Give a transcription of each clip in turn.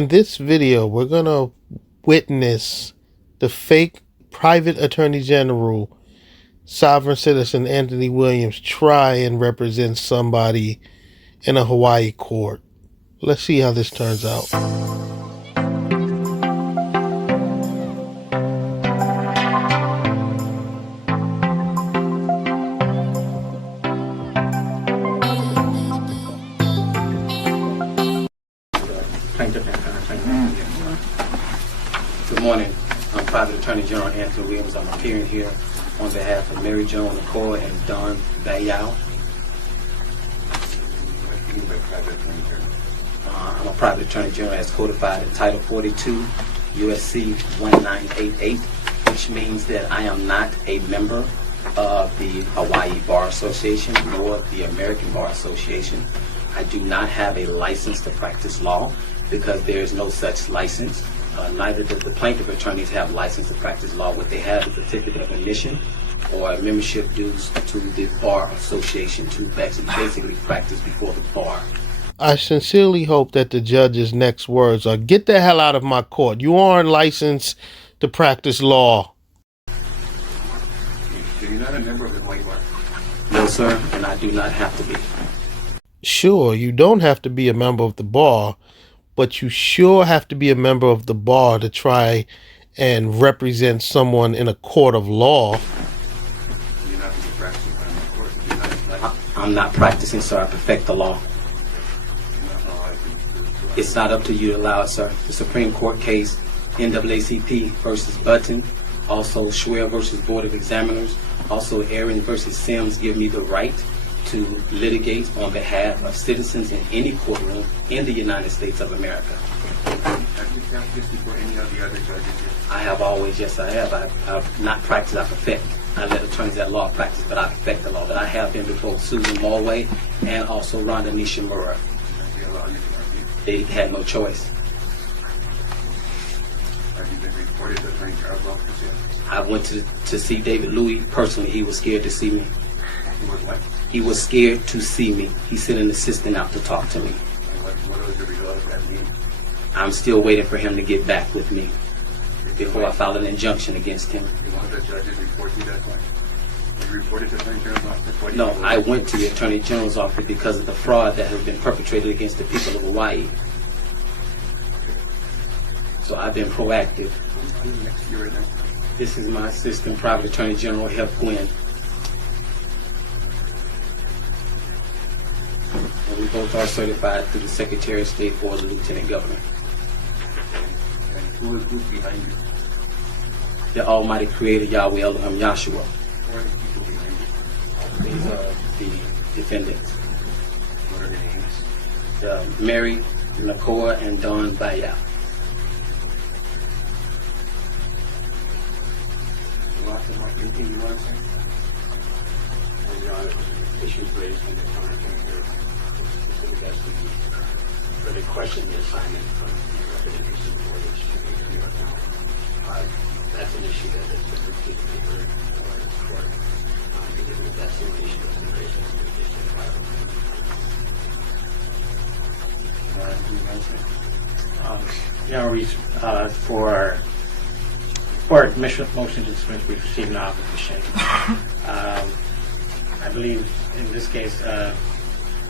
In this video, we're going to witness the fake private attorney general, sovereign citizen Anthony Williams, try and represent somebody in a Hawaii court. Let's see how this turns out. Good morning. I'm Private Attorney General Anthony Williams. I'm appearing here on behalf of Mary Jo Nakora and Don Bayou. What do you mean by Private Attorney General? I'm a Private Attorney General as codified in Title 42, USC 1988, which means that I am not a member of the Hawaii Bar Association nor the American Bar Association. I do not have a license to practice law because there is no such license. Neither do the plaintiff attorneys have license to practice law. What they have is a certificate of admission or a membership dues to the Bar Association to basically practice before the bar. I sincerely hope that the judge's next words are, "Get the hell out of my court. You aren't licensed to practice law." You're not a member of the Hawaii Bar? No, sir, and I do not have to be. Sure, you don't have to be a member of the bar, but you sure have to be a member of the bar to try and represent someone in a court of law. You're not practicing in the court. I'm not practicing, sir. I perfect the law. It's not up to you to allow it, sir. The Supreme Court case, NAACP versus Button, also Schwer versus Board of Examiners, also Aaron versus Sims give me the right to litigate on behalf of citizens in any courtroom in the United States of America. Have you practiced before any of the other judges here? I have always, yes I have. I've not practiced, I perfect. I let attorneys at law practice, but I perfect the law. But I have been before Susan Mulway and also Rhonda Nishimura. They had no choice. Have you been reported to Attorney General's office yet? I went to see David Louis personally. He was scared to see me. He was what? He was scared to see me. He sent an assistant out to talk to me. And what was the result of that meeting? I'm still waiting for him to get back with me before I file an injunction against him. Did one of the judges report you that point? You reported to the Attorney General's office? No, I went to the Attorney General's office because of the fraud that has been perpetrated against the people of Hawaii. So I've been proactive. Who's next to you right now? This is my assistant, Private Attorney General, Hef Gwynn. And we both are certified through the Secretary of State or the Lieutenant Governor. And who's behind you? The Almighty Creator, Yahweh Elohim Yahshua. Who are the people behind you? These are the defendants. What are their names? Mary Nakora and Don Bayou. Anything you want to say? Your Honor, issues raised in the client for the question, the assignment from the representation mortgage to New York County. That's an issue that has been repeatedly heard in the court. Because that's an issue that's been raised in the litigation environment. For admission motion to dismiss, we've received an opposition. I believe in this case,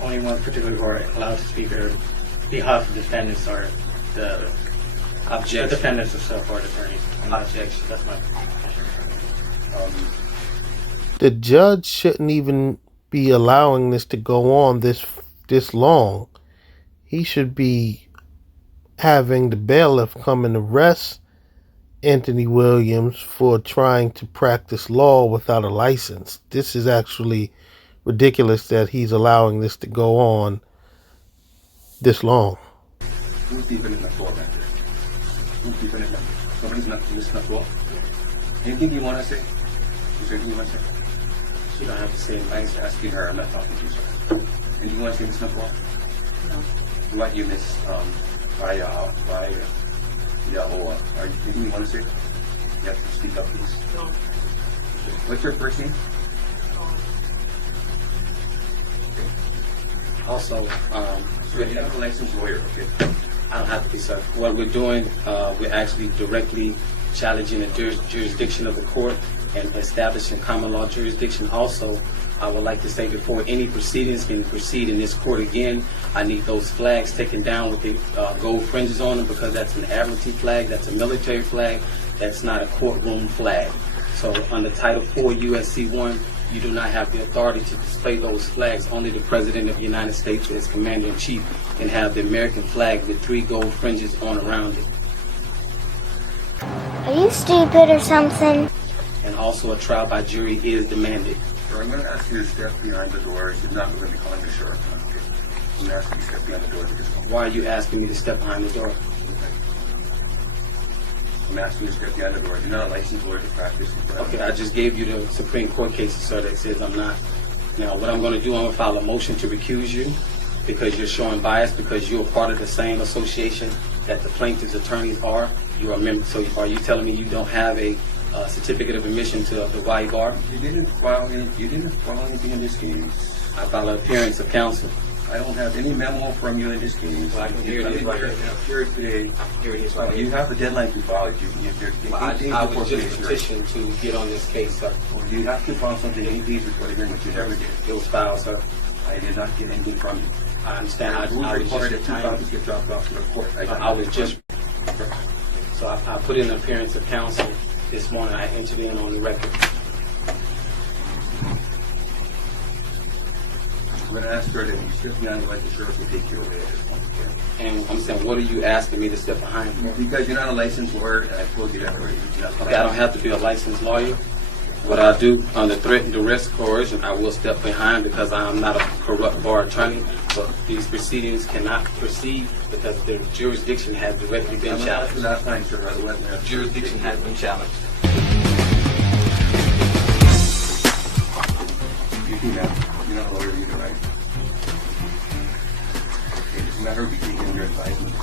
only one particular who are allowed to speak on behalf of defendants are the defendants of so-called attorneys. Objection. That's my position. The judge shouldn't even be allowing this to go on this long. He should be having the bailiff come and arrest Anthony Williams for trying to practice law without a license. This is actually ridiculous that he's allowing this to go on this long. Who's even in the floor right there? Who's even in the floor? Somebody's not in the floor? Anything you want to say? Is there anything you want to say? You don't have to say I was asking her, I'm not talking to you, sir. And you want to say this in the floor? no. What you miss, or anything you want to say? You have to speak up, please. No. What's your first name? Also, So you have a licensed lawyer, okay? I don't have to be, sir. What we're doing, we're actually directly challenging the jurisdiction of the court and establishing common law jurisdiction. Also, I would like to say before any proceedings can proceed in this court again, I need those flags taken down with the gold fringes on them, because that's an admiralty flag, that's a military flag, that's not a courtroom flag. So under Title 4 USC 1, you do not have the authority to display those flags. Only the President of the United States as Commander-in-Chief can have the American flag with 3 gold fringes on around it. Are you stupid or something? And also a trial by jury is demanded. Sir, I'm going to ask you to step behind the door. You're not going to be calling the sheriff. I'm going to ask you to step behind the door at this moment. Why are you asking me to step behind the door? I'm asking you to step behind the door. You're not a licensed lawyer to practice. Okay, I just gave you the Supreme Court cases, sir, that says I'm not. Now, what I'm going to do, I'm going to file a motion to recuse you because you're showing bias, because you're part of the same association that the plaintiff's attorneys are. You are a member. So are you telling me you don't have a certificate of admission to the Y bar? You didn't file anything in this case. I filed an appearance of counsel. I don't have any memo from you in this case. Well, I can hear it is right here. Here today. Here it is right here. You have the deadline to file it. I was just petitioned to get on this case, sir. Well, you have to file something 8 days before the hearing, which you never did. It was filed, sir. I did not get anything from you. I understand. I Rules was require that just 2 copies get dropped off to the court. I was just. So I put in an appearance of counsel this morning. I entered in on the record. I'm going to ask her that you step behind like the sheriff will take you away at this point. Okay? And I'm saying, what are you asking me to step behind for? Because you're not a licensed lawyer, and I told you that already. Okay, I don't have to be a licensed lawyer. What I do, under threat and duress coercion, I will step behind because I am not a corrupt bar attorney. But these proceedings cannot proceed because the jurisdiction has directly been challenged. Last time, sir, otherwise, Jurisdiction has been challenged. you do that. You're not a lawyer either, right? Okay, it's a matter of you taking your advisement.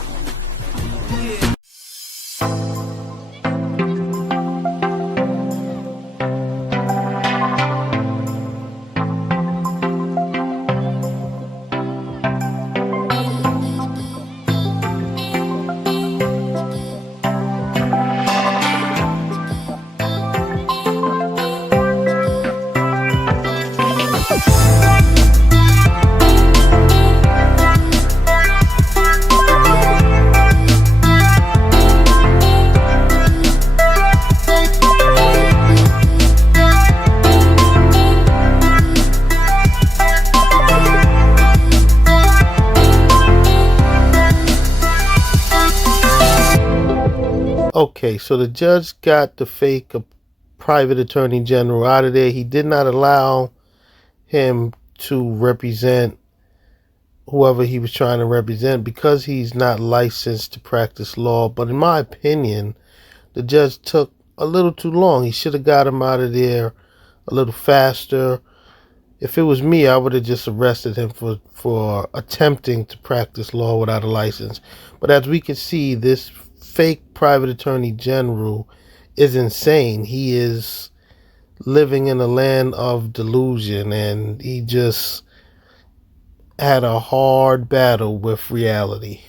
Okay, so the judge got the fake private attorney general out of there. He did not allow him to represent whoever he was trying to represent because he's not licensed to practice law. But in my opinion, the judge took a little too long. He should have got him out of there a little faster. If it was me, I would have just arrested him for attempting to practice law without a license. But as we can see, this fake private attorney general is insane. He is living in a land of delusion, and he just had a hard battle with reality.